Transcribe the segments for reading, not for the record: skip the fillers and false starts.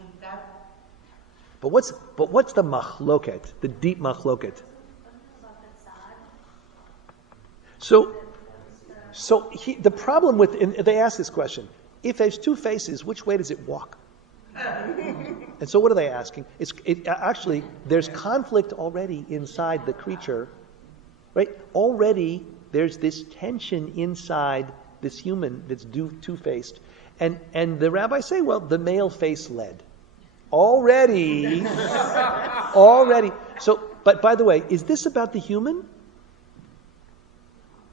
mean, that... But what's the machloket, the deep machloket? So the problem with, and they ask this question, if there's two faces, which way does it walk? And so what are they asking? Actually, there's conflict already inside the creature, right? Already there's this tension inside this human that's two-faced. And the rabbis say, well, the male face led. Already. So, but by the way, is this about the human?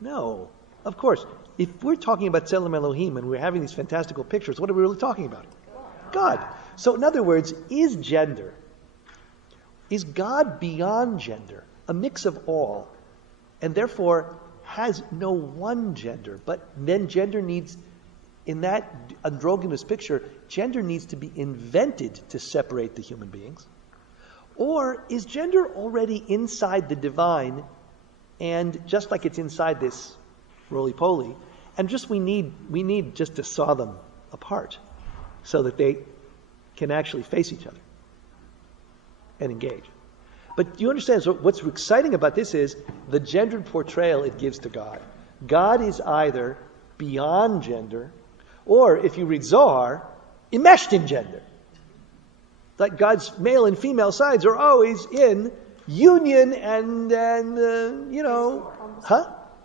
No. Of course. If we're talking about Tzelem Elohim and we're having these fantastical pictures, what are we really talking about? God. So in other words, is God beyond gender, a mix of all, and therefore has no one gender, but then gender needs, in that androgynous picture, gender needs to be invented to separate the human beings? Or is gender already inside the divine, and just like it's inside this roly-poly, and just we need just to saw them apart so that they can actually face each other and engage. But you understand, so what's exciting about this is the gendered portrayal it gives to God. God is either beyond gender, or if you read Zohar, enmeshed in gender. Like God's male and female sides are always in union and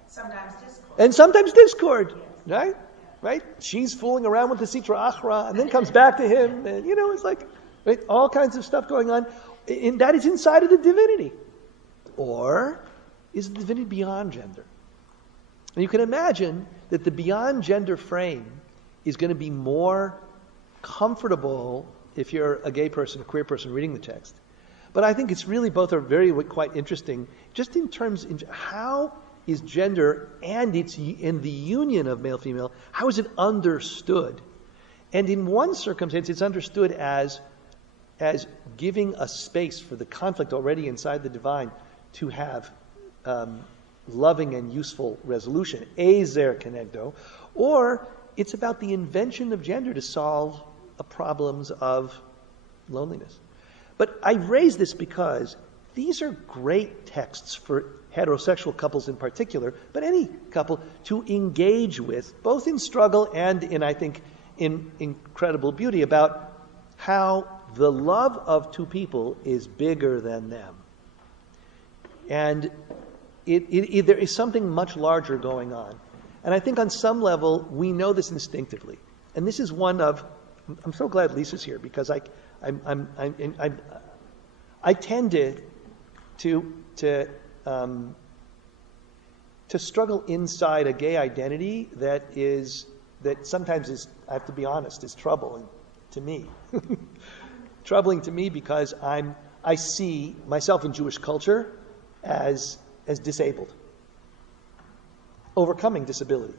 Sometimes discord. And sometimes discord, right? Right? She's fooling around with the Sitra Achra and then comes back to him. And, it's like, right? All kinds of stuff going on. And that is inside of the divinity. Or is the divinity beyond gender? And you can imagine that the beyond gender frame is going to be more comfortable if you're a gay person, a queer person reading the text. But I think it's really both are quite interesting, just in terms of how is gender and it's in the union of male-female, how is it understood? And in one circumstance, it's understood as giving a space for the conflict already inside the divine to have loving and useful resolution, ezer kenegdo, or it's about the invention of gender to solve problems of loneliness. But I raise this because these are great texts for heterosexual couples in particular, but any couple to engage with, both in struggle and I think, in incredible beauty about how the love of two people is bigger than them. And there is something much larger going on. And I think on some level, we know this instinctively. And this is one of, I'm so glad Lisa's here, because I tended to struggle inside a gay identity that sometimes is, I have to be honest, is troubling to me. Troubling to me because I see myself in Jewish culture as disabled, overcoming disability.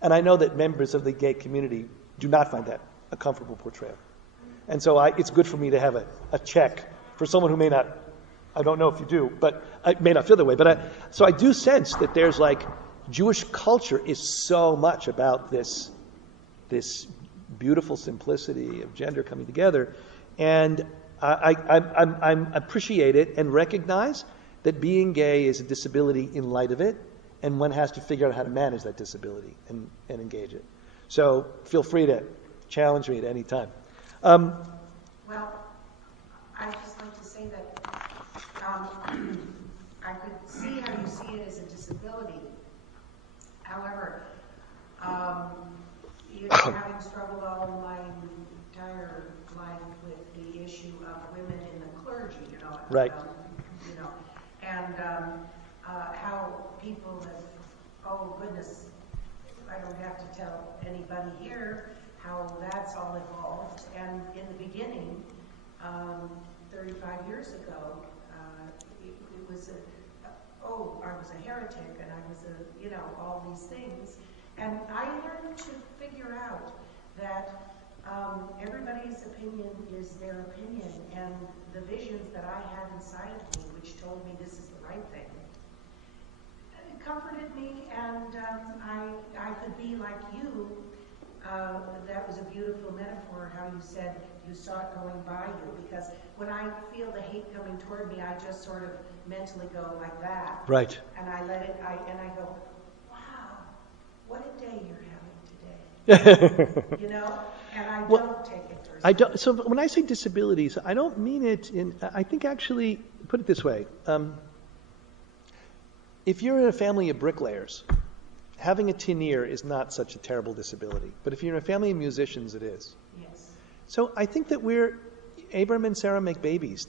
And I know that members of the gay community do not find that a comfortable portrayal. And so it's good for me to have a check for someone who may not, I don't know if you do, but I may not feel that way. So I do sense that there's Jewish culture is so much about this beautiful simplicity of gender coming together. And I appreciate it and recognize that being gay is a disability in light of it, and one has to figure out how to manage that disability and engage it. So feel free to challenge me at any time. Well, I'd just like to say that I could see how you see it as a disability. However, having struggled all my entire life with the issue of women in the clergy, right. And how people have, oh goodness, I don't have to tell anybody here how that's all evolved. And in the beginning, 35 years ago, it was I was a heretic and I was all these things. And I learned to figure out that everybody's opinion is their opinion, and the visions that I had inside of me, which told me this is the right thing, it comforted me, and I could be like you, that was a beautiful metaphor, how you said you saw it going by you. Because when I feel the hate coming toward me, I just sort of mentally go like that. Right. And I let it, and I go, wow, what a day you're having today. You know? And I don't take it personally. I don't. So when I say disabilities, I don't mean it in. I think actually, put it this way: if you're in a family of bricklayers, having a tin ear is not such a terrible disability. But if you're in a family of musicians, it is. Yes. So I think that Abraham and Sarah make babies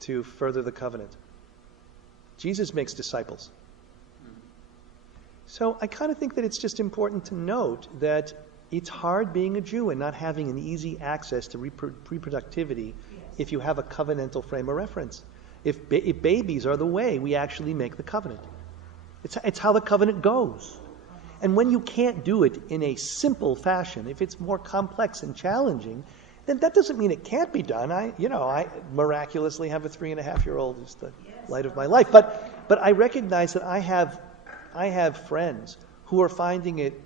to further the covenant. Jesus makes disciples. So I kind of think that it's just important to note that it's hard being a Jew and not having an easy access to reproductivity if you have a covenantal frame of reference. If babies are the way we actually make the covenant. It's how the covenant goes. And when you can't do it in a simple fashion, if it's more complex and challenging, then that doesn't mean it can't be done. I miraculously have a 3.5-year-old who's the light of my life. But I recognize that I have friends who are finding it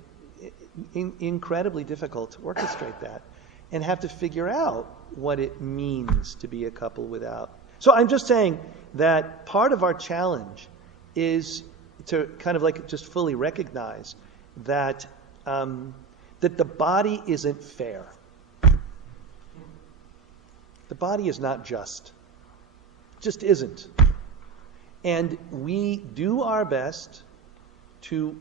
incredibly difficult to orchestrate that and have to figure out what it means to be a couple without. So I'm just saying that part of our challenge is to kind of like just fully recognize that that the body isn't fair. The body is not just. It just isn't. And we do our best to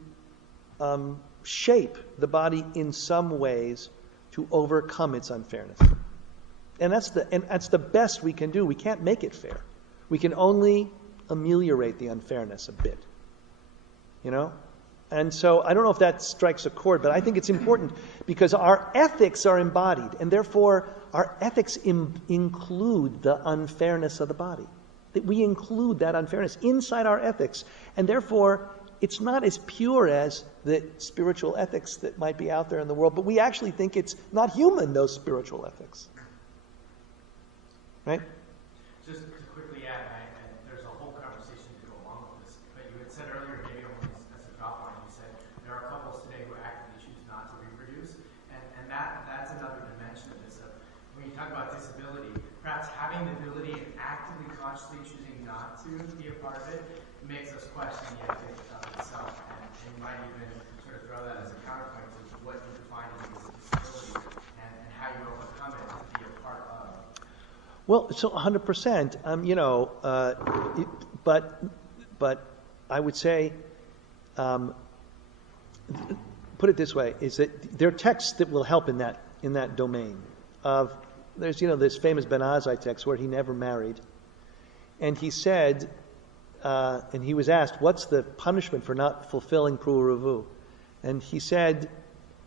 shape the body in some ways to overcome its unfairness. And that's the best we can do. We can't make it fair. We can only ameliorate the unfairness a bit. You know? And so I don't know if that strikes a chord, but I think it's important because our ethics are embodied, and therefore our ethics include the unfairness of the body. That we include that unfairness inside our ethics, and therefore it's not as pure as the spiritual ethics that might be out there in the world, but we actually think it's not human, those spiritual ethics. Right? Just to quickly add, there's a whole conversation to go along with this, but you had said earlier, maybe almost as a drop line, you said there are couples today who actively choose not to reproduce, and that's another dimension of this. When you talk about disability, perhaps having the ability and actively, consciously choosing not to be a part of it makes us question the ethic of itself, and you might even sort of throw that as a counterpoint to what you define as a disability and how you overcome it to be a part of. Well, so 100%. But I would say, put it this way: is that there are texts that will help in that domain. There's this famous Ben Azai text where he never married, and he said, and he was asked, "What's the punishment for not fulfilling Pru'uruvu?" And he said,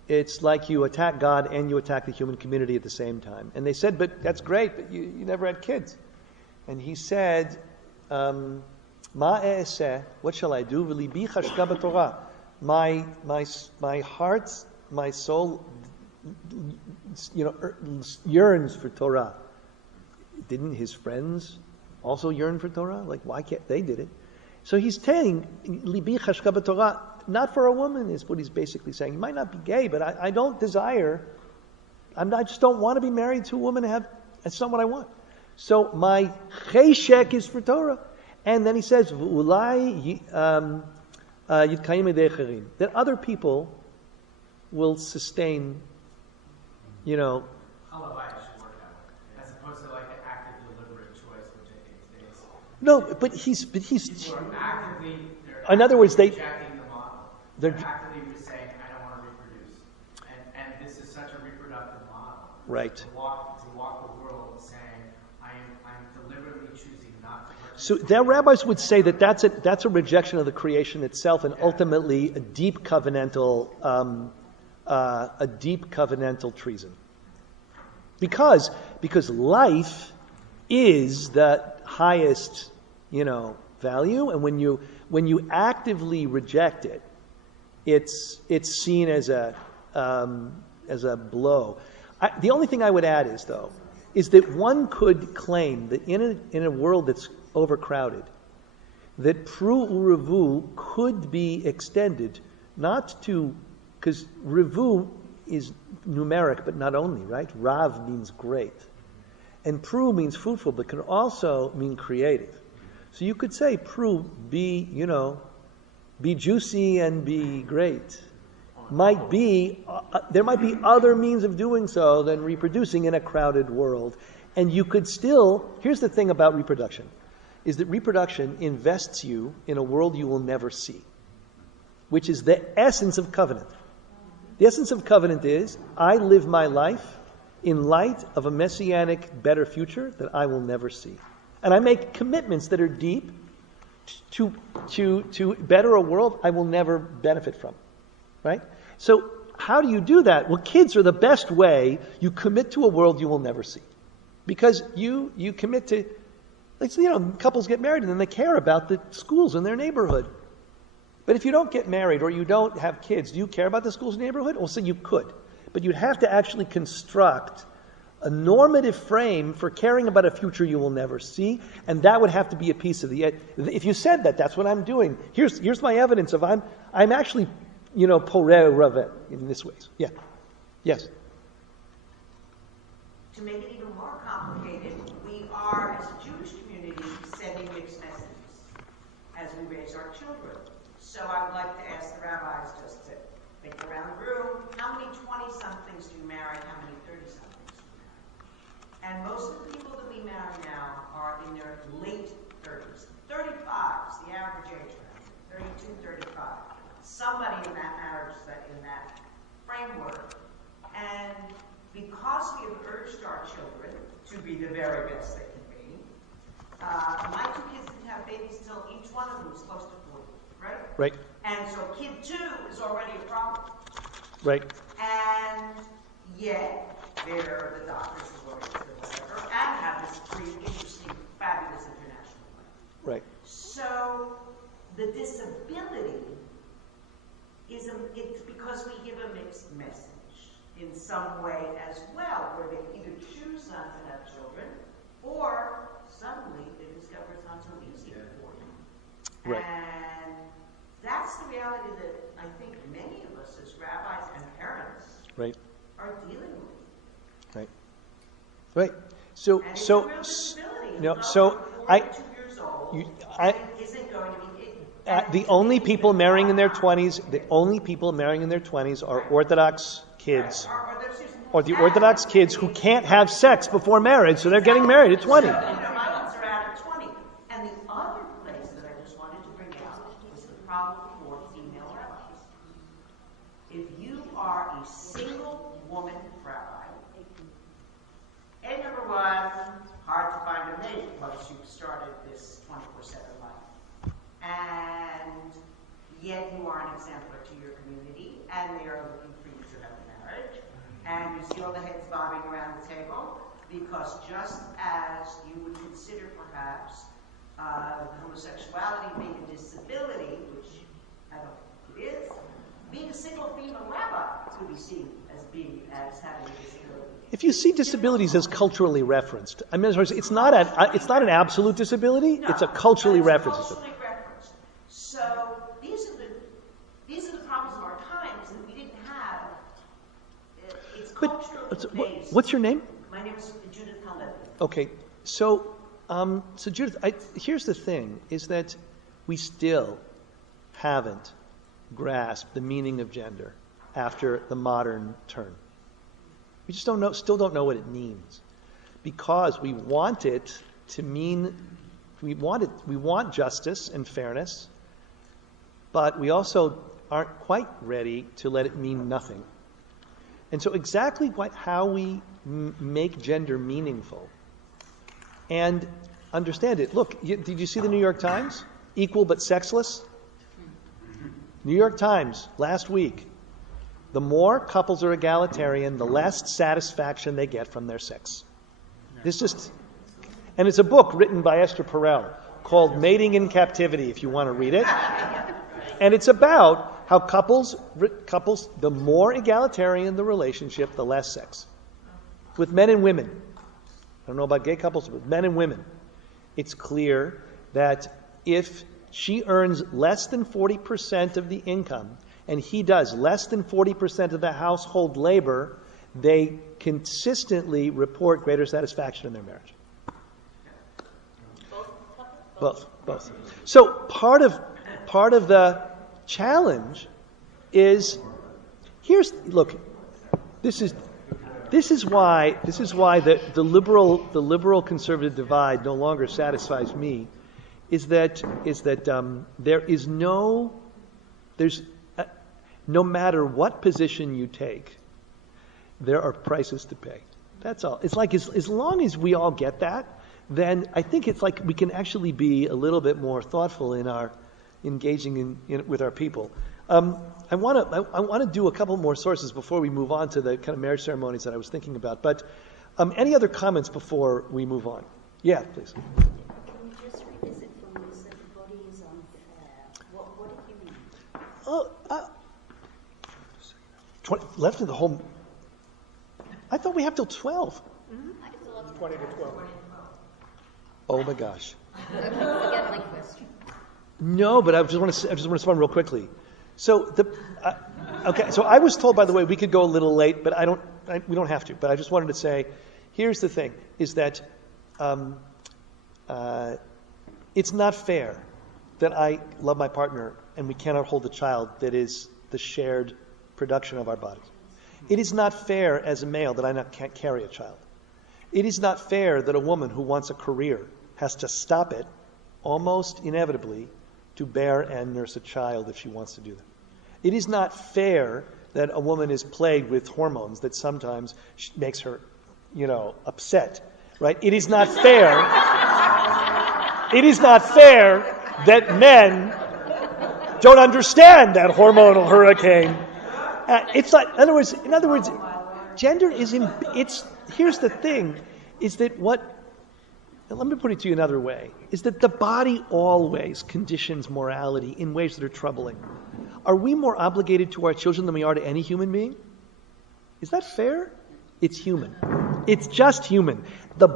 it's like you attack God and you attack the human community at the same time. And they said, but that's great, but you never had kids. And he said, Ma e'eseh, what shall I do? V'libi chashka b'Torah. My heart, my soul, yearns for Torah. Didn't his friends also yearn for Torah? Like, why can't they did it? So he's saying, Libi chashka b'Torah, not for a woman is what he's basically saying. He might not be gay, but I don't desire, I just don't want to be married to a woman and that's not what I want. So my cheshek is for Torah. And then he says, that other people will sustain, Halavai should work that way, as opposed to like the active, deliberate choice, which I think is. No, but he's. People are actively. In other words, rejecting the model. They're actively saying, "I don't want to reproduce," and this is such a reproductive model. Right. To walk the world saying, "I'm deliberately choosing not to." So their rabbis would say that that's a rejection of the creation itself, and ultimately a deep covenantal treason. Because life is the highest, value, and when you actively reject it, it's seen as a blow. The only thing I would add is that one could claim that in a world that's overcrowded, that Pru'uruvu could be extended not to, because Revu is numeric, but not only, right? Rav means great. And pru means fruitful, but can also mean creative. So you could say, pru, be juicy and be great. There might be other means of doing so than reproducing in a crowded world. And you could still, here's the thing about reproduction, is that reproduction invests you in a world you will never see, which is the essence of covenant. The essence of covenant is, I live my life in light of a messianic better future that I will never see. And I make commitments that are deep to better a world I will never benefit from. Right? So how do you do that? Well, kids are the best way you commit to a world you will never see. Because you commit to, couples get married and then they care about the schools in their neighborhood. But if you don't get married or you don't have kids, do you care about the schools in the neighborhood? Well, so you could. But you'd have to actually construct a normative frame for caring about a future you will never see, and that would have to be a piece of the. If you said that, that's what I'm doing. Here's my evidence of I'm actually, poreh ravet in this way. Yeah, yes. To make it even more complicated, we are, as a Jewish community, sending mixed messages as we raise our children. So I would like to ask the rabbis just to think around the room, how many 20-somethings do you marry, how many 30-somethings do you marry? And most of the people that we marry now are in their late 30s. 35 is the average age range, 32, 35. Somebody in that marriage, in that framework. And because we have urged our children to be the very best they can be, my two kids didn't have babies until each one of them was close to 40, right? Right. And so kid 2 is already a problem. Right. And yet, they're the doctors, the lawyers, or whatever, and have this pretty interesting, fabulous international life. Right. So the disability is it's because we give a mixed message in some way as well, where they either choose not to have children, or suddenly they discover it's not so easy for them. Right. And that's the reality that I think many of us as rabbis and parents are dealing with. Right. Right. So, and so, it's a real disability. no, It's so 42 years old, and it isn't going to be. The only people marrying in their 20s, are Orthodox kids, or the Orthodox kids who can't have sex before marriage, so they're getting married at 20. My kids are out at 20. And the other place that I just wanted to bring out was the problem for female rabbis. If you are a single woman rabbi, and number one, hard to find a mate once you've started this 24/7 life. And yet you are an exemplar to your community, and they are looking for you to have a marriage. And you see all the heads bobbing around the table, because just as you would consider perhaps homosexuality being a disability, which I don't think it is, being a single female rabbi could be seen as having a disability. If you see disabilities as culturally referenced, I mean, it's not an absolute disability. No, it's a culturally referenced. Culturally referenced. So these are the problems of our times that we didn't have. It's culturally based. What's your name? My name is Judith Halevi. Okay, so Judith, here's the thing: is that we still haven't grasped the meaning of gender after the modern turn. We just still don't know what it means, because we want it to mean, we want justice and fairness, but we also aren't quite ready to let it mean nothing. And so exactly how we make gender meaningful and understand it. Look, did you see the New York Times? Equal but sexless? New York Times, last week. The more couples are egalitarian, the less satisfaction they get from their sex. And it's a book written by Esther Perel called Mating in Captivity, if you want to read it. And it's about how couples, the more egalitarian the relationship, the less sex. With men and women. I don't know about gay couples, but with men and women. It's clear that if she earns less than 40% of the income and he does less than 40% of the household labor, they consistently report greater satisfaction in their marriage. Both. So part of the challenge is this is why the liberal conservative divide no longer satisfies me. No matter what position you take, there are prices to pay. That's all. It's like as long as we all get that, then I think it's like we can actually be a little bit more thoughtful in our engaging with our people. I want to do a couple more sources before we move on to the kind of marriage ceremonies that I was thinking about. But any other comments before we move on? Yeah, please. Can you just revisit for me that the body is unfair? What did you mean? 11 to the whole. I thought we have till 12. I just love 20 to 12. Oh my gosh. Forget my question. No, but I just want to respond real quickly. So okay. So I was told, by the way, we could go a little late, but we don't have to. But I just wanted to say, here's the thing: is that it's not fair that I love my partner and we cannot hold a child that is the shared production of our bodies. It is not fair as a male that I can't carry a child. It is not fair that a woman who wants a career has to stop it almost inevitably to bear and nurse a child if she wants to do that. It is not fair that a woman is plagued with hormones that sometimes makes her, upset, right? It is not fair. It is not fair that men don't understand that hormonal hurricane. It's like, in other words, gender is here's the thing, is that let me put it to you another way, is that the body always conditions morality in ways that are troubling. Are we more obligated to our children than we are to any human being? Is that fair? It's human. It's just human. The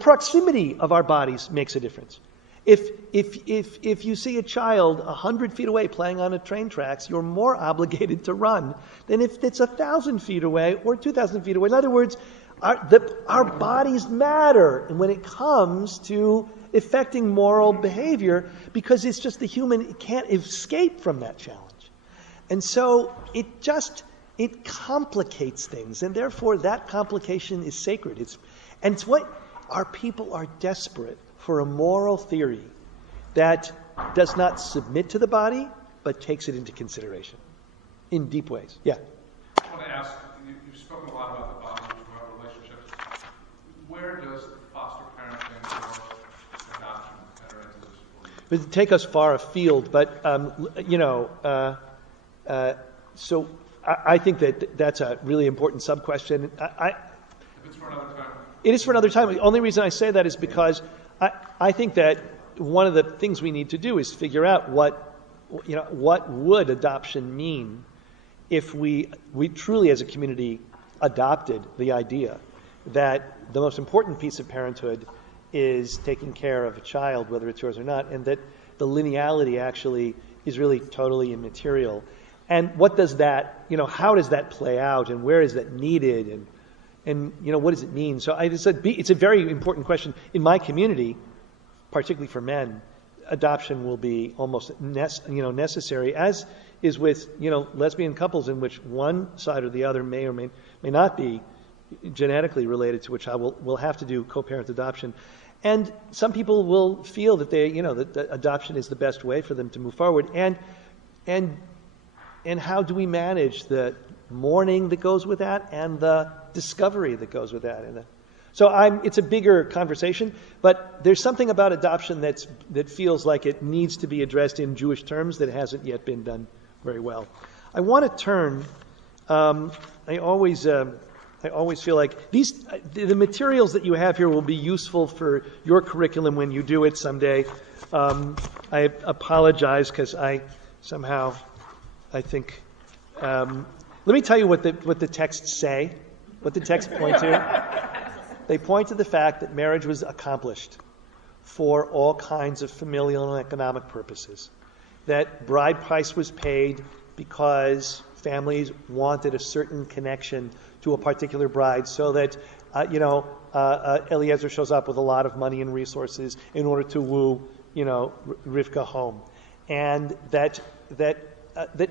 proximity of our bodies makes a difference. If you see a child 100 feet away playing on a train tracks, you're more obligated to run than if it's 1,000 feet away or 2,000 feet away. In other words, our bodies matter when it comes to affecting moral behavior, because it's just the human, it can't escape from that challenge. And so it complicates things, and therefore that complication is sacred. It's what our people are desperate for, a moral theory that does not submit to the body, but takes it into consideration in deep ways. Yeah? I want to ask, you've spoken a lot about the body, about relationships. Where does foster parenting or adoption enter into this for you? It would take us far afield, but, so I think that's a really important sub-question. If it's for another time. It is for another time. The only reason I say that is because I think that one of the things we need to do is figure out what would adoption mean if we truly as a community adopted the idea that the most important piece of parenthood is taking care of a child, whether it's yours or not, and that the lineality actually is really totally immaterial. And what does that, how does that play out, and where is that needed, and what does it mean? So it's a very important question. In my community, particularly for men, adoption will be almost necessary, as is with lesbian couples in which one side or the other may or may not be genetically related to a child. We'll have to do co-parent adoption. And some people will feel that that adoption is the best way for them to move forward. And how do we manage the mourning that goes with that and the discovery that goes with that? So it's a bigger conversation, but there's something about adoption that feels like it needs to be addressed in Jewish terms that hasn't yet been done very well. I want to turn. I always feel like the materials that you have here will be useful for your curriculum when you do it someday. I apologize because I think. Let me tell you what the texts say, what the texts point to. They point to the fact that marriage was accomplished for all kinds of familial and economic purposes. that bride price was paid because families wanted a certain connection to a particular bride, so that Eliezer shows up with a lot of money and resources in order to woo Rivka home, and that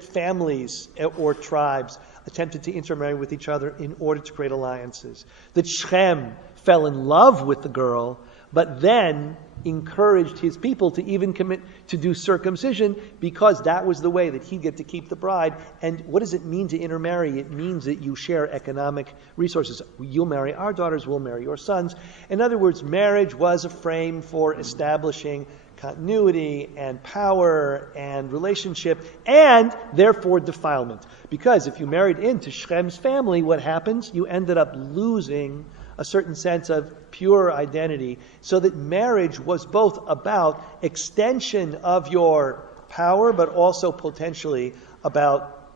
families or tribes attempted to intermarry with each other in order to create alliances. That Shem fell in love with the girl, but then encouraged his people to even commit to do circumcision, because that was the way that he'd get to keep the bride. And what does it mean to intermarry? It means that you share economic resources. You'll marry our daughters, we'll marry your sons. In other words, marriage was a frame for establishing continuity and power and relationship, and therefore defilement. Because if you married into Shechem's family, what happens? You ended up losing a certain sense of pure identity, so that marriage was both about extension of your power, but also potentially about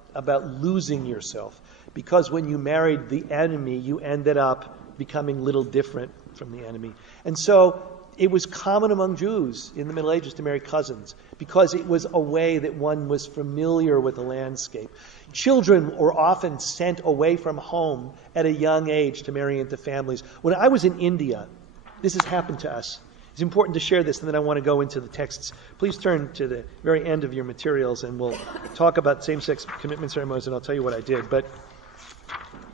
losing yourself. Because when you married the enemy, you ended up becoming little different from the enemy. And so it was common among Jews in the Middle Ages to marry cousins, because it was a way that one was familiar with the landscape. Children were often sent away from home at a young age to marry into families. When I was in India, this has happened to us. It's important to share this, and then I want to go into the texts. Please turn to the very end of your materials, and we'll talk about same-sex commitment ceremonies, and I'll tell you what I did. But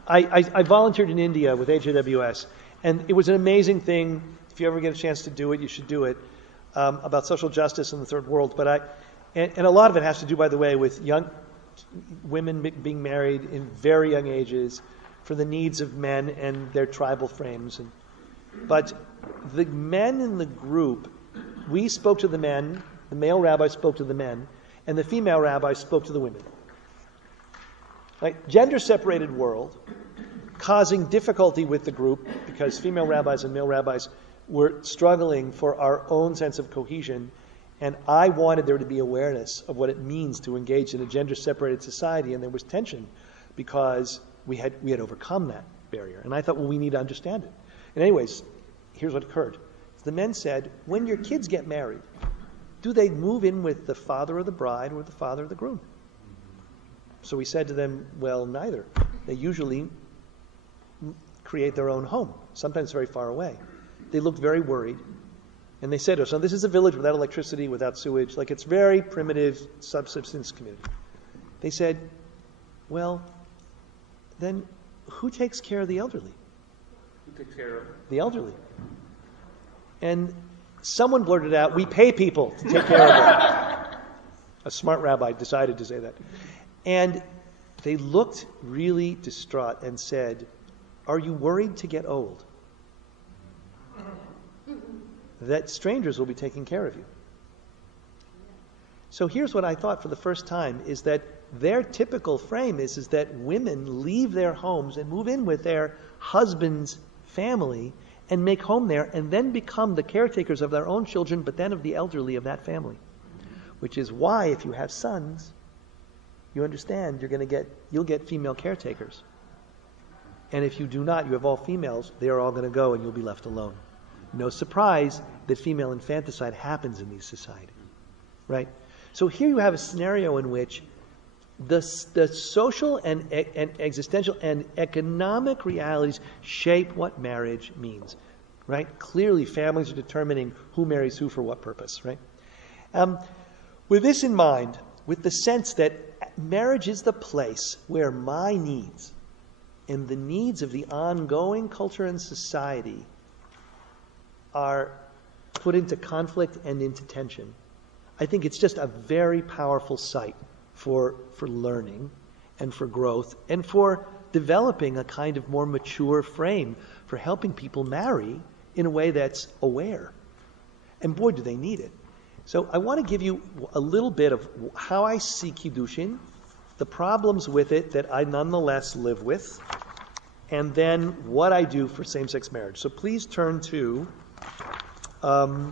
I volunteered in India with HAWS, and it was an amazing thing. If you ever get a chance to do it, you should do it, about social justice in the third world. And a lot of it has to do, by the way, with young women being married in very young ages for the needs of men and their tribal frames. But the men in the group, we spoke to the men, the male rabbi spoke to the men, and the female rabbi spoke to the women. Like, gender-separated world, causing difficulty with the group, because female rabbis and male rabbis were struggling for our own sense of cohesion, and I wanted there to be awareness of what it means to engage in a gender-separated society, and there was tension because we had overcome that barrier. And I thought, well, we need to understand it. And anyways, here's what occurred. The men said, when your kids get married, do they move in with the father of the bride or the father of the groom? So we said to them, well, neither. They usually create their own home, sometimes very far away. They looked very worried. And they said to us, so this is a village without electricity, without sewage, like it's very primitive subsistence community. They said, well, then who takes care of the elderly? Who takes care of The elderly. And someone blurted out, we pay people to take care of them. A smart rabbi decided to say that. And they looked really distraught and said, are you worried to get old? That strangers will be taking care of you. So here's what I thought for the first time, is that their typical frame is that women leave their homes and move in with their husband's family and make home there, and then become the caretakers of their own children, but then of the elderly of that family. Which is why, if you have sons, you understand you'll get female caretakers. And if you do not, you have all females, they are all going to go and you'll be left alone. No surprise that female infanticide happens in these societies, right? So here you have a scenario in which the social and existential and economic realities shape what marriage means, right? Clearly, families are determining who marries who for what purpose, right? With this in mind, with the sense that marriage is the place where my needs and the needs of the ongoing culture and society are put into conflict and into tension, I think it's just a very powerful site for learning and for growth and for developing a kind of more mature frame for helping people marry in a way that's aware. And boy, do they need it. So I want to give you a little bit of how I see Kiddushin, the problems with it that I nonetheless live with, and then what I do for same-sex marriage. So please turn to the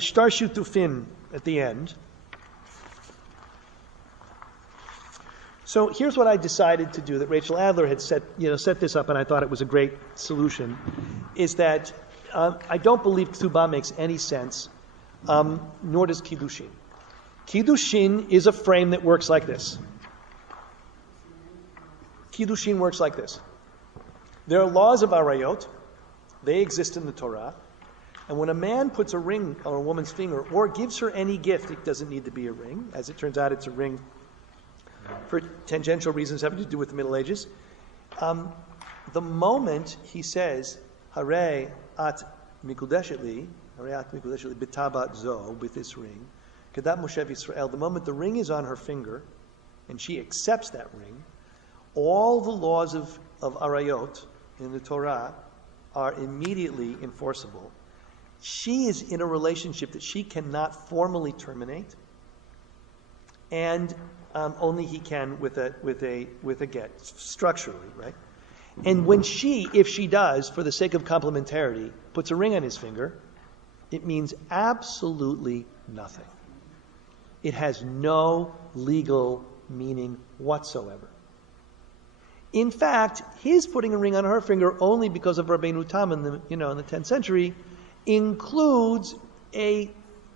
Shtar Shutufin at the end. So here's what I decided to do, that Rachel Adler had set this up, and I thought it was a great solution, is that I don't believe Ktubah makes any sense nor does Kiddushin. Kiddushin is a frame that works like this. Kiddushin works like this. There are laws of arayot. They exist in the Torah. And when a man puts a ring on a woman's finger or gives her any gift, it doesn't need to be a ring. As it turns out, it's a ring for tangential reasons having to do with the Middle Ages. The moment he says, Hare at mikudeshet li bitabat zo, with this ring, Kedat Moshe Yisrael, the moment the ring is on her finger, and she accepts that ring, all the laws of arayot in the Torah are immediately enforceable. She is in a relationship that she cannot formally terminate, and only he can with a get, structurally, right? And when she, if she does, for the sake of complementarity, puts a ring on his finger, it means absolutely nothing. It has no legal meaning whatsoever. In fact, his putting a ring on her finger only because of Rabbeinu Tam in the 10th century includes a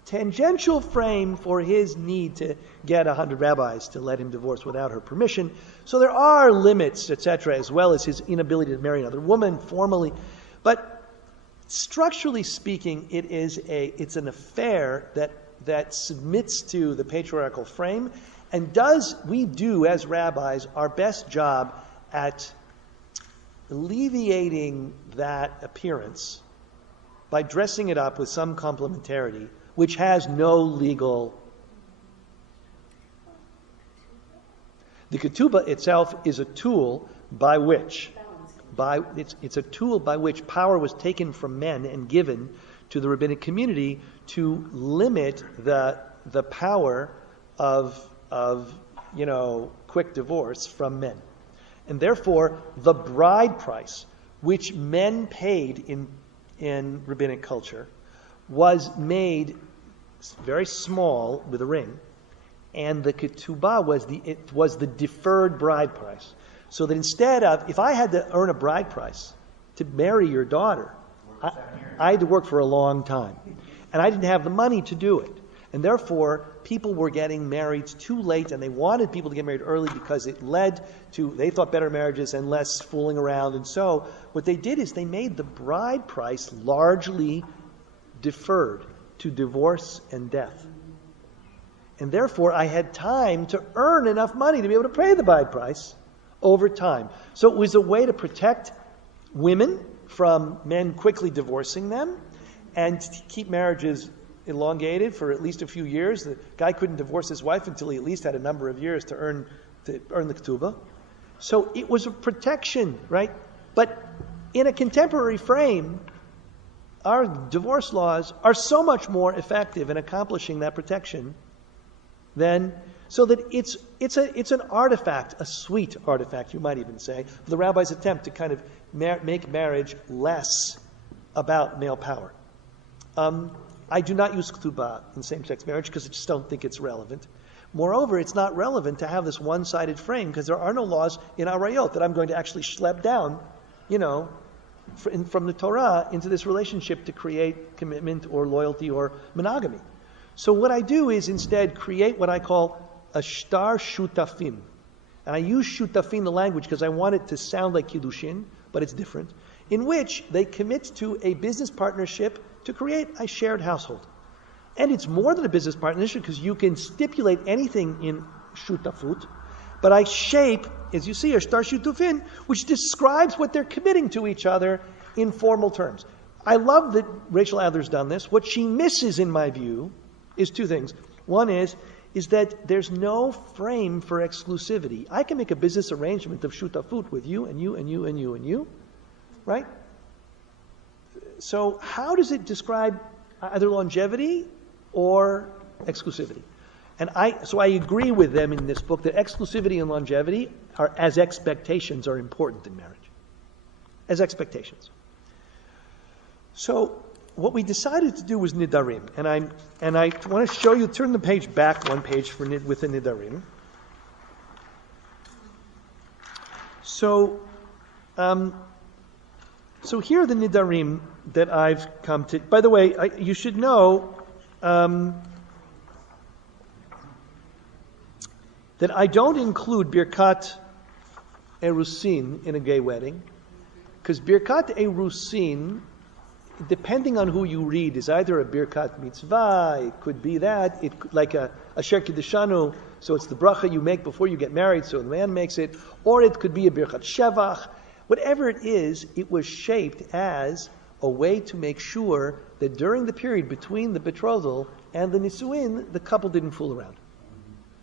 tangential frame for his need to get 100 rabbis to let him divorce without her permission. So there are limits, etc., as well as his inability to marry another woman formally. But structurally speaking, it's an affair that submits to the patriarchal frame, and we do as rabbis our best job at alleviating that appearance by dressing it up with some complementarity, which has no legal. The ketubah itself is a tool by which, it's a tool by which power was taken from men and given to the rabbinic community to limit the power of quick divorce from men. And therefore, the bride price, which men paid in rabbinic culture, was made very small with a ring, and the ketubah was the deferred bride price. So that instead of, if I had to earn a bride price to marry your daughter, I had to work for a long time. And I didn't have the money to do it. And therefore, people were getting married too late, and they wanted people to get married early because it led to, they thought, better marriages and less fooling around. And so what they did is they made the bride price largely deferred to divorce and death. And therefore, I had time to earn enough money to be able to pay the bride price over time. So it was a way to protect women from men quickly divorcing them and to keep marriages elongated for at least a few years. The guy couldn't divorce his wife until he at least had a number of years to earn the ketubah. So it was a protection, right? But in a contemporary frame, our divorce laws are so much more effective in accomplishing that protection than, so that it's an artifact, a sweet artifact, you might even say, of the rabbi's attempt to kind of make marriage less about male power. I do not use ketubah in same-sex marriage because I just don't think it's relevant. Moreover, it's not relevant to have this one-sided frame because there are no laws in arayot that I'm going to actually schlep down, from the Torah into this relationship to create commitment or loyalty or monogamy. So what I do is instead create what I call a shtar shutafim. And I use shutafim, the language, because I want it to sound like kiddushin, but it's different, in which they commit to a business partnership to create a shared household. And it's more than a business partnership because you can stipulate anything in shutafut, but I shape, as you see, a shtar shutafim, which describes what they're committing to each other in formal terms. I love that Rachel Adler's done this. What she misses, in my view, is two things. One is that there's no frame for exclusivity. I can make a business arrangement of shutafut with you and you and you and you and you, right? So how does it describe either longevity or exclusivity? And so I agree with them in this book that exclusivity and longevity are, as expectations, are important in marriage. As expectations. So what we decided to do was nidarim, and I want to show you. Turn the page back one page with the nidarim. So here are the nidarim that I've come to. By the way, you should know that I don't include Birkat Erusin in a gay wedding, because Birkat Erusin, depending on who you read, is either a Birkat Mitzvah, it could be that, like a Asher Kiddushanu, so it's the bracha you make before you get married, so the man makes it, or it could be a Birkat Shevach. Whatever it is, it was shaped as a way to make sure that during the period between the betrothal and the Nisuin, the couple didn't fool around.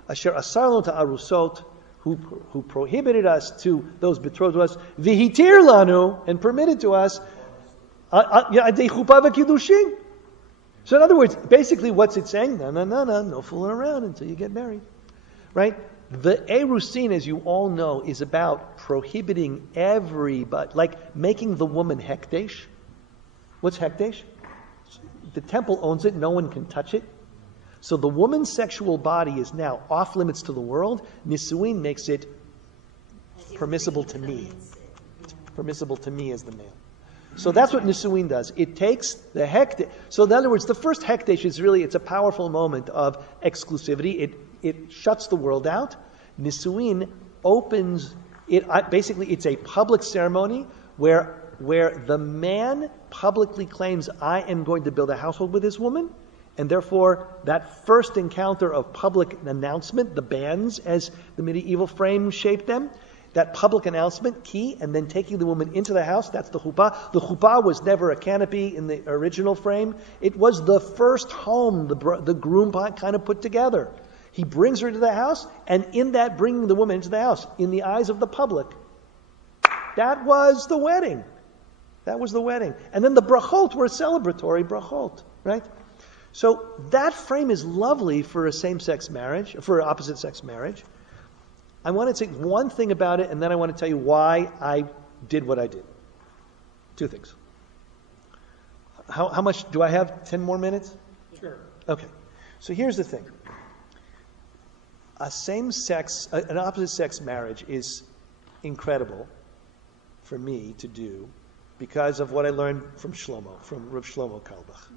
Asher asar lo ta'arusot, who prohibited us to those betrothed to us, v'hitir lanu, and permitted to us, adei chuppah v'kiddushin. So in other words, basically what's it saying? No fooling around until you get married. Right? The Erusin, as you all know, is about prohibiting everybody, like making the woman hekdesh. What's hekdesh? The temple owns it, no one can touch it. So the woman's sexual body is now off limits to the world. Nisuin makes it permissible to me. It's permissible to me as the male. So that's what Nisuin does. It takes the hekdesh. So in other words, the first hekdesh is really, it's a powerful moment of exclusivity. It shuts the world out. Nisuin opens it. Basically, it's a public ceremony where the man publicly claims, I am going to build a household with this woman. And therefore, that first encounter of public announcement, the banns as the medieval frame shaped them, that public announcement, key, and then taking the woman into the house, that's the chuppah. The chuppah was never a canopy in the original frame. It was the first home the groom kind of put together. He brings her to the house, and in that bringing the woman into the house, in the eyes of the public, that was the wedding. That was the wedding. And then the brachot were celebratory brachot, right? So that frame is lovely for a same-sex marriage, for an opposite-sex marriage. I want to say one thing about it, and then I want to tell you why I did what I did. Two things. How much, do I have 10 more minutes? Sure. Okay. So here's the thing. An opposite-sex marriage is incredible for me to do because of what I learned from Rav Shlomo Carlebach.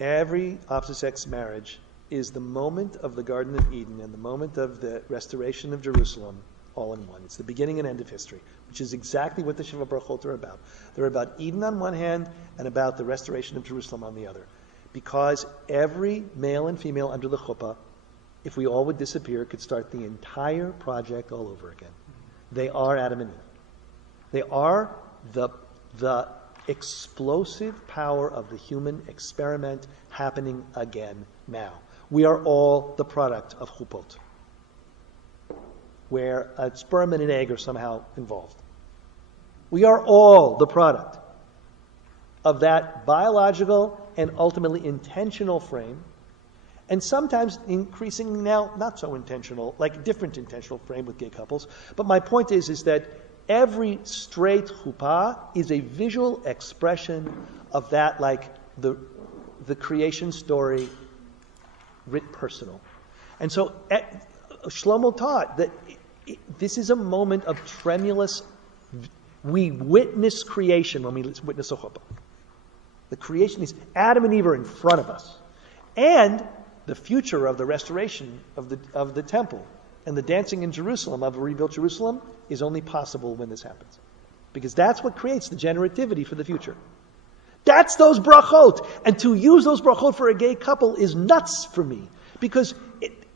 Every opposite-sex marriage is the moment of the Garden of Eden and the moment of the restoration of Jerusalem all in one. It's the beginning and end of history, which is exactly what the Shiva Brachot are about. They're about Eden on one hand and about the restoration of Jerusalem on the other. Because every male and female under the chuppah, if we all would disappear, could start the entire project all over again. They are Adam and Eve. They are the explosive power of the human experiment happening again now. We are all the product of chuppot, where a sperm and an egg are somehow involved. We are all the product of that biological and ultimately intentional frame, and sometimes increasingly now not so intentional, like different intentional frame with gay couples. But my point is that every straight chuppah is a visual expression of that, like the creation story writ personal. And so Shlomo taught that this is a moment of tremulous, we witness creation when we witness a chuppah. The creation is Adam and Eve are in front of us. And the future of the restoration of the temple and the dancing in Jerusalem, of a rebuilt Jerusalem, is only possible when this happens. Because that's what creates the generativity for the future. That's those brachot. And to use those brachot for a gay couple is nuts for me. Because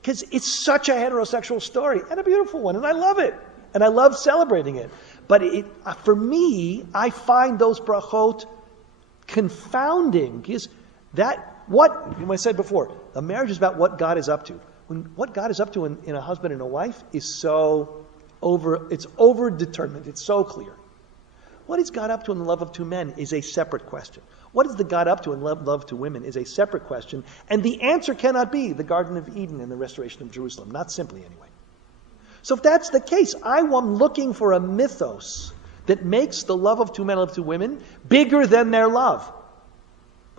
it's such a heterosexual story, and a beautiful one, and I love it. And I love celebrating it. But for me, I find those brachot confounding. Because I said before, a marriage is about what God is up to. What God is up to in a husband and a wife is it's over-determined. It's so clear. What is God up to in the love of two men is a separate question. What is the God up to in love to women is a separate question. And the answer cannot be the Garden of Eden and the restoration of Jerusalem. Not simply, anyway. So if that's the case, I am looking for a mythos that makes the love of two men, love of two women, bigger than their love.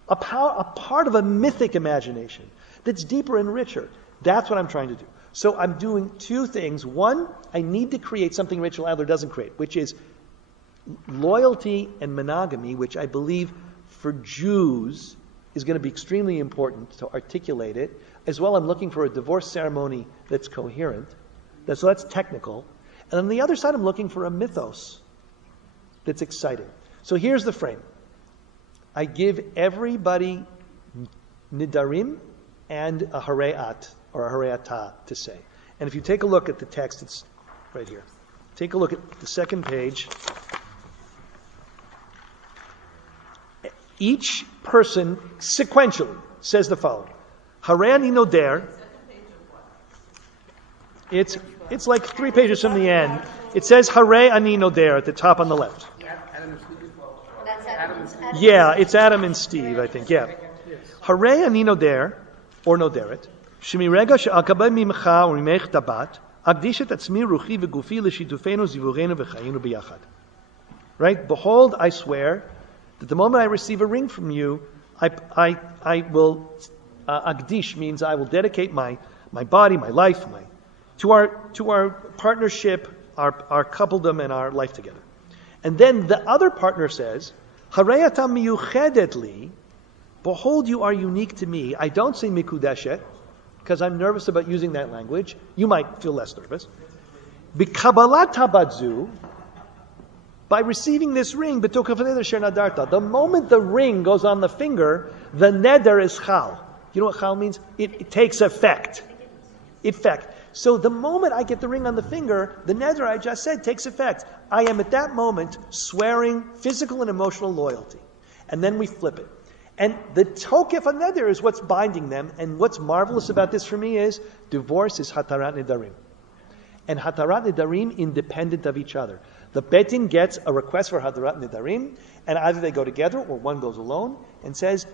A part of a mythic imagination that's deeper and richer. That's what I'm trying to do. So I'm doing two things. One, I need to create something Rachel Adler doesn't create, which is loyalty and monogamy, which I believe for Jews is going to be extremely important to articulate it. As well, I'm looking for a divorce ceremony that's coherent. So that's technical. And on the other side, I'm looking for a mythos that's exciting. So here's the frame. I give everybody nidarim and a hareat or a hareata to say. And if you take a look at the text, it's right here. Take a look at the second page. Each person sequentially says the following. Hare ani noder. It's like 3 pages from the end. It says Hare ani noder at the top on the left. That's Adam. Yeah, it's Adam and Steve, I think. Yeah. Hare ani noder, or noderet. Shemirega she'akabeh mimcha or mimech tabat. Agdish et atzmi ruchi v'gufi l'shitufenu zivurenu v'chayinu b'yachad. Right? Behold, I swear that the moment I receive a ring from you, I will agdish means I will dedicate my body, my life, to our partnership, our coupledom, and our life together. And then the other partner says, Harei ata miyuchedet li, behold, you are unique to me. I don't say mikudeshet, because I'm nervous about using that language. You might feel less nervous. B'kabbalat tabadzu, by receiving this ring, the moment the ring goes on the finger, the neder is chal. You know what chal means? It takes effect. So the moment I get the ring on the finger, the neder I just said takes effect. I am at that moment swearing physical and emotional loyalty. And then we flip it. And the tokef neder is what's binding them. And what's marvelous about this for me is divorce is hatarat nidarim. And hatarat nidarim independent of each other. The Beit Din gets a request for hatarat nidarim, and either they go together or one goes alone and says,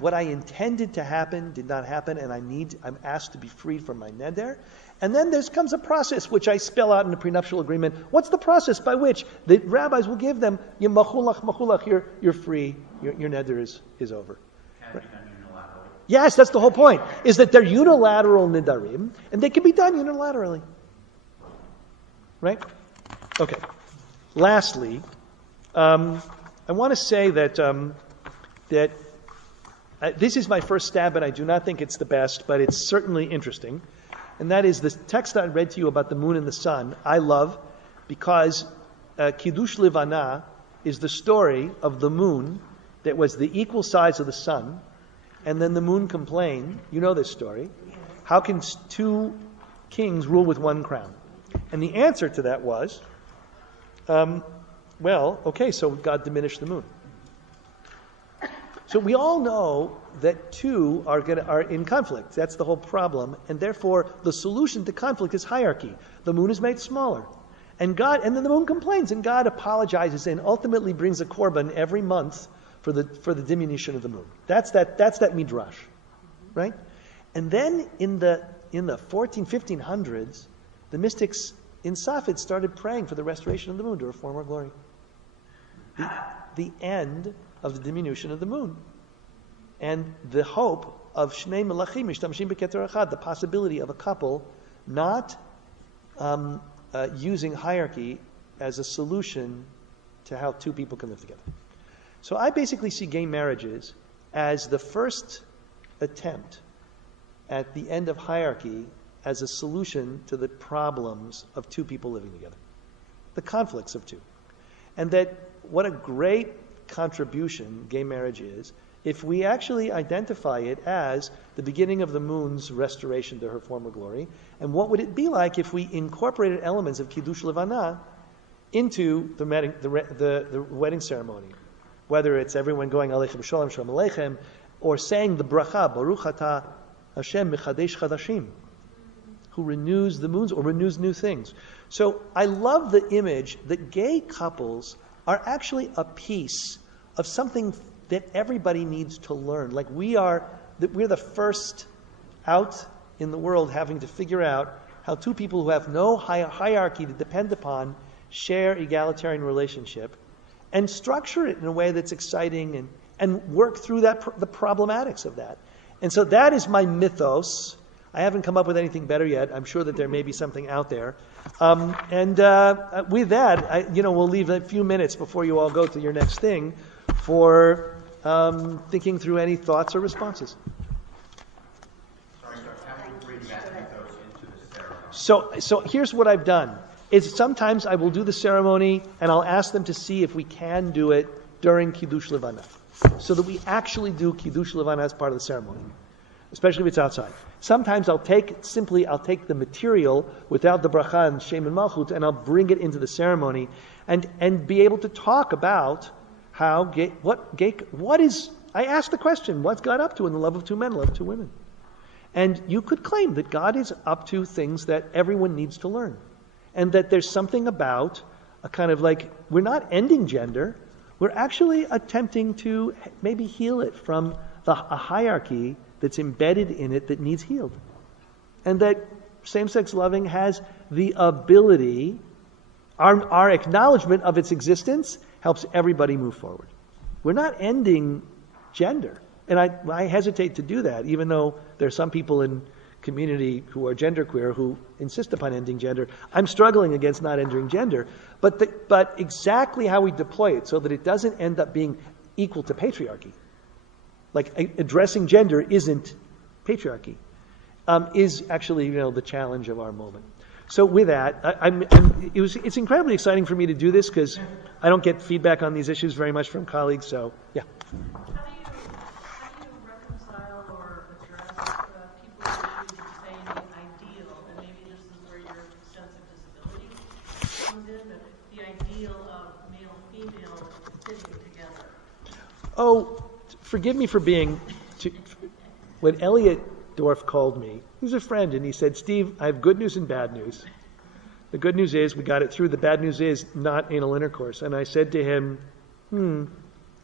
what I intended to happen did not happen, and I'm asked to be freed from my neder. And then there comes a process which I spell out in the prenuptial agreement. What's the process by which the rabbis will give them, machulach, you're free, your neder is over. Can it be done unilaterally? Yes, that's the whole point, is that they're unilateral nidarim, and they can be done unilaterally. Right? Okay. Lastly, I want to say that this is my first stab, and I do not think it's the best, but it's certainly interesting. And that is the text I read to you about the moon and the sun. I love because Kiddush Livana is the story of the moon that was the equal size of the sun, and then the moon complained. You know this story. How can two kings rule with one crown? And the answer to that was, so God diminished the moon. So we all know that two are in conflict. That's the whole problem. And therefore, the solution to conflict is hierarchy. The moon is made smaller. And then the moon complains, and God apologizes and ultimately brings a korban every month for the diminution of the moon. That's that midrash. Right? And then in the 1500s, the mystics in Safed started praying for the restoration of the moon to her former glory. The end of the diminution of the moon. And the hope of Shnei Melachim Mishtamshim B'Keter Echad, the possibility of a couple not using hierarchy as a solution to how two people can live together. So I basically see gay marriages as the first attempt at the end of hierarchy as a solution to the problems of two people living together, the conflicts of two. And that what a great contribution gay marriage is if we actually identify it as the beginning of the moon's restoration to her former glory. And what would it be like if we incorporated elements of Kiddush Levana into the wedding ceremony? Whether it's everyone going Aleichem Shalom, Shalom Aleichem, or saying the bracha, Baruch Atah Hashem Mechadesh Chadashim, who renews the moons or renews new things. So I love the image that gay couples are actually a piece of something that everybody needs to learn. Like we're the first out in the world having to figure out how two people who have no hierarchy to depend upon share egalitarian relationship and structure it in a way that's exciting and work through the problematics of that. And so that is my mythos. I haven't come up with anything better yet. I'm sure that there may be something out there. With that, we'll leave a few minutes before you all go to your next thing for thinking through any thoughts or responses. Sorry, how do you bring that ethos into the ceremony? So here's what I've done. Is sometimes I will do the ceremony and I'll ask them to see if we can do it during Kiddush Levana, so that we actually do Kiddush Levana as part of the ceremony, especially if it's outside. Sometimes I'll take the material without the bracha and Shem and Malchut, and I'll bring it into the ceremony and be able to talk about how what is. I asked the question, what's God up to in the love of two men, love of two women? And you could claim that God is up to things that everyone needs to learn. And that there's something about a kind of like, we're not ending gender, we're actually attempting to maybe heal it from a hierarchy that's embedded in it that needs healed. And that same-sex loving has the ability, our acknowledgement of its existence helps everybody move forward. We're not ending gender. And I hesitate to do that, even though there are some people in community who are genderqueer who insist upon ending gender. I'm struggling against not ending gender, but exactly how we deploy it so that it doesn't end up being equal to patriarchy. Like addressing gender isn't patriarchy, is actually the challenge of our moment. So with that, it's incredibly exciting for me to do this because I don't get feedback on these issues very much from colleagues. So yeah. Oh, forgive me for being... When Elliot Dorff called me, he's a friend, and he said, Steve, I have good news and bad news. The good news is we got it through. The bad news is not anal intercourse. And I said to him,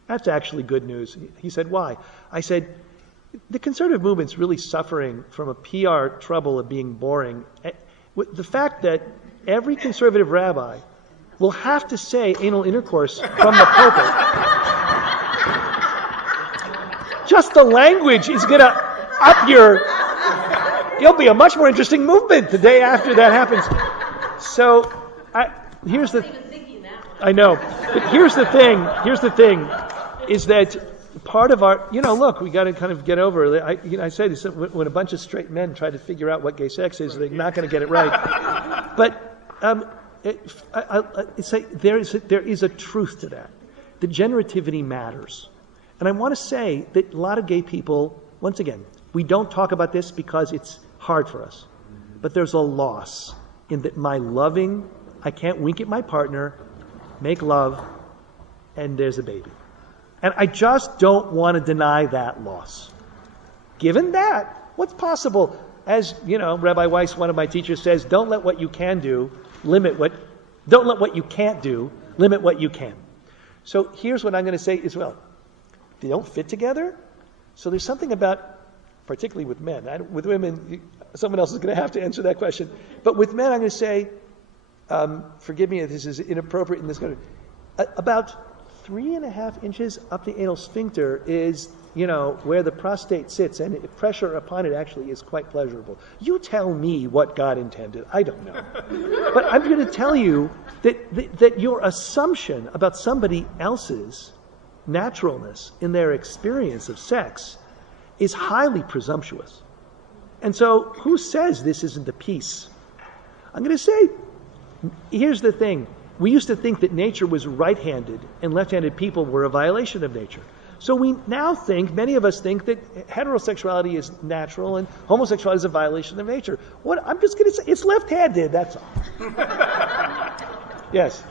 that's actually good news. He said, why? I said, the conservative movement's really suffering from a PR trouble of being boring. The fact that every conservative rabbi will have to say anal intercourse from the pulpit. Just the language is going to up it'll be a much more interesting movement the day after that happens. So, here's the, I know, but here's the thing, is that part of our, look, we got to kind of get over it. I said when a bunch of straight men try to figure out what gay sex is, they're not going to get it right. But, it's like there is a truth to that. The generativity matters. And I want to say that a lot of gay people, once again, we don't talk about this because it's hard for us. But there's a loss in that I can't wink at my partner, make love, and there's a baby. And I just don't want to deny that loss. Given that, what's possible? As, Rabbi Weiss, one of my teachers, says, don't let what you can do don't let what you can't do limit what you can. So here's what I'm going to say as well. They don't fit together. So there's something about, particularly with men, with women, someone else is going to have to answer that question. But with men, I'm going to say, forgive me if this is inappropriate in this kind of, about 3.5 inches up the anal sphincter is, where the prostate sits, and pressure upon it actually is quite pleasurable. You tell me what God intended. I don't know. But I'm going to tell you that your assumption about somebody else's naturalness in their experience of sex is highly presumptuous. And so, who says this isn't a piece? I'm going to say, here's the thing. We used to think that nature was right-handed and left-handed people were a violation of nature. So we now many of us think that heterosexuality is natural and homosexuality is a violation of nature. I'm just going to say, it's left-handed, that's all. Yes?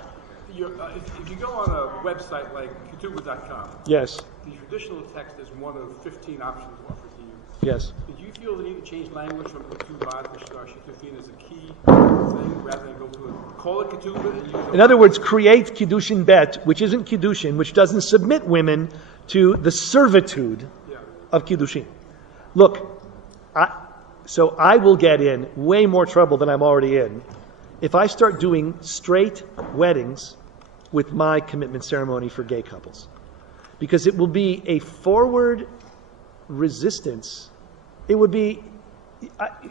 If you go on a website like ketubah.com, yes, the traditional text is one of 15 options offered to you. Yes. Did you feel the need to change language from ketubah, which Shikafin is a key thing, rather than go to call it ketubah and use in other words, create kiddushin bet, which isn't kiddushin, which doesn't submit women to the servitude of kiddushin. Look, I will get in way more trouble than I'm already in if I start doing straight weddings with my commitment ceremony for gay couples. Because it will be a forward resistance. It would be,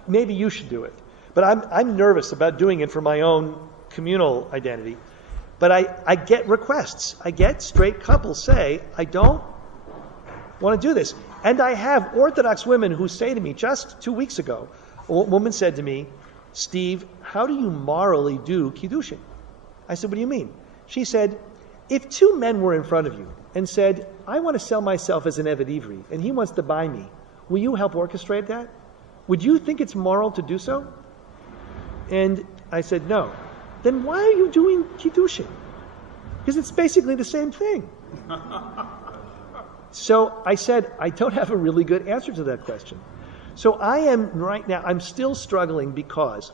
maybe you should do it. But I'm nervous about doing it for my own communal identity. But I get requests. I get straight couples say, I don't want to do this. And I have Orthodox women who say to me, just 2 weeks ago, a woman said to me, Steve, how do you morally do Kiddushin? I said, what do you mean? She said, if two men were in front of you and said, I want to sell myself as an Eved Ivri, and he wants to buy me, will you help orchestrate that? Would you think it's moral to do so? And I said, no. Then why are you doing Kiddushin? Because it's basically the same thing. So I said, I don't have a really good answer to that question. So I am right now, I'm still struggling because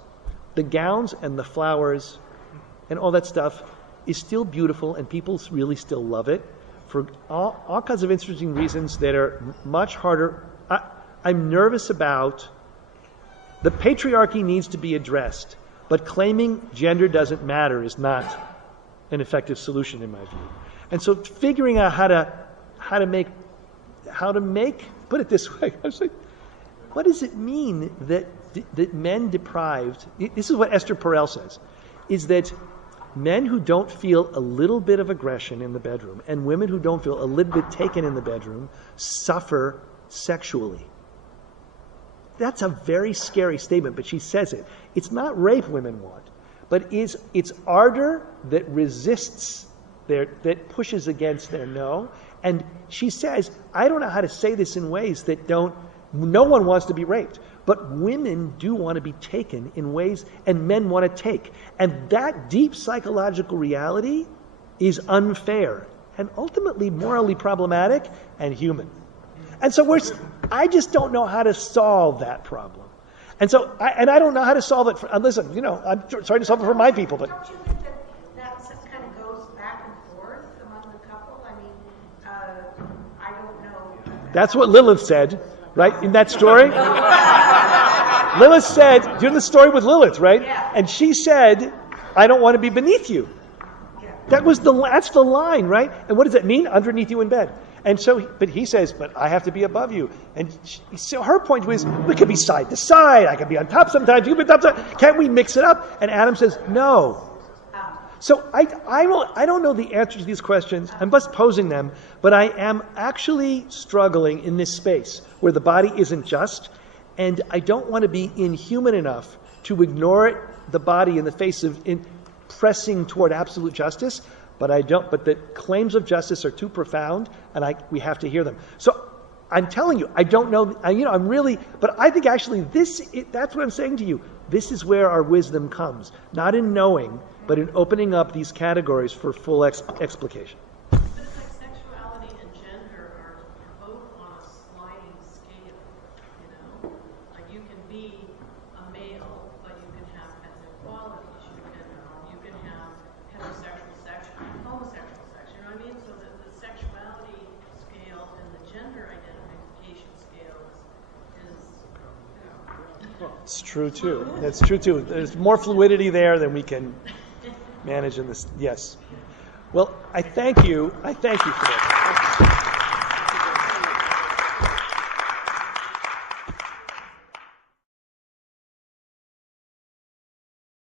the gowns and the flowers and all that stuff is still beautiful and people really still love it for all kinds of interesting reasons that are much harder. I'm nervous about the patriarchy needs to be addressed, but claiming gender doesn't matter is not an effective solution in my view. And so figuring out how to make, put it this way, I was like, what does it mean that men deprived, this is what Esther Perel says, is that men who don't feel a little bit of aggression in the bedroom and women who don't feel a little bit taken in the bedroom suffer sexually. That's a very scary statement, but she says it. It's not rape women want, but it's ardor that resists that pushes against their no. And she says, I don't know how to say this in ways that no one wants to be raped, but women do want to be taken in ways, and men want to take. And that deep psychological reality is unfair and ultimately morally problematic and human. And so I just don't know how to solve that problem. And so, I don't know how to solve it listen, I'm trying to solve it for my people, but... Don't you think that kind of goes back and forth among the couple? I mean, I don't know. That's what Lilith said, right, in that story? Lilith said, do you know the story with Lilith, right? Yeah. And she said, I don't want to be beneath you. Yeah. That's the line, right? And what does that mean? Underneath you in bed. And so, but he says, but I have to be above you. And so her point was, we could be side to side. I could be on top sometimes. You could be on top sometimes. Can't we mix it up? And Adam says, no. So I don't know the answer to these questions. I'm just posing them, but I am actually struggling in this space where the body isn't just, and I don't want to be inhuman enough to ignore the body in the face of pressing toward absolute justice. But the claims of justice are too profound, and we have to hear them. So I'm telling you, I don't know, but I think actually that's what I'm saying to you. This is where our wisdom comes, not in knowing, but in opening up these categories for full explication. But it's like sexuality and gender are both on a sliding scale, Like you can be a male, but you can have ethnic qualities. You can have heterosexual sex, homosexual sex, you know what I mean? So the sexuality scale and the gender identification scale is It's true too. That's true too. There's more fluidity there than we can manage in this. Yes. Well, I thank you. I thank you for that.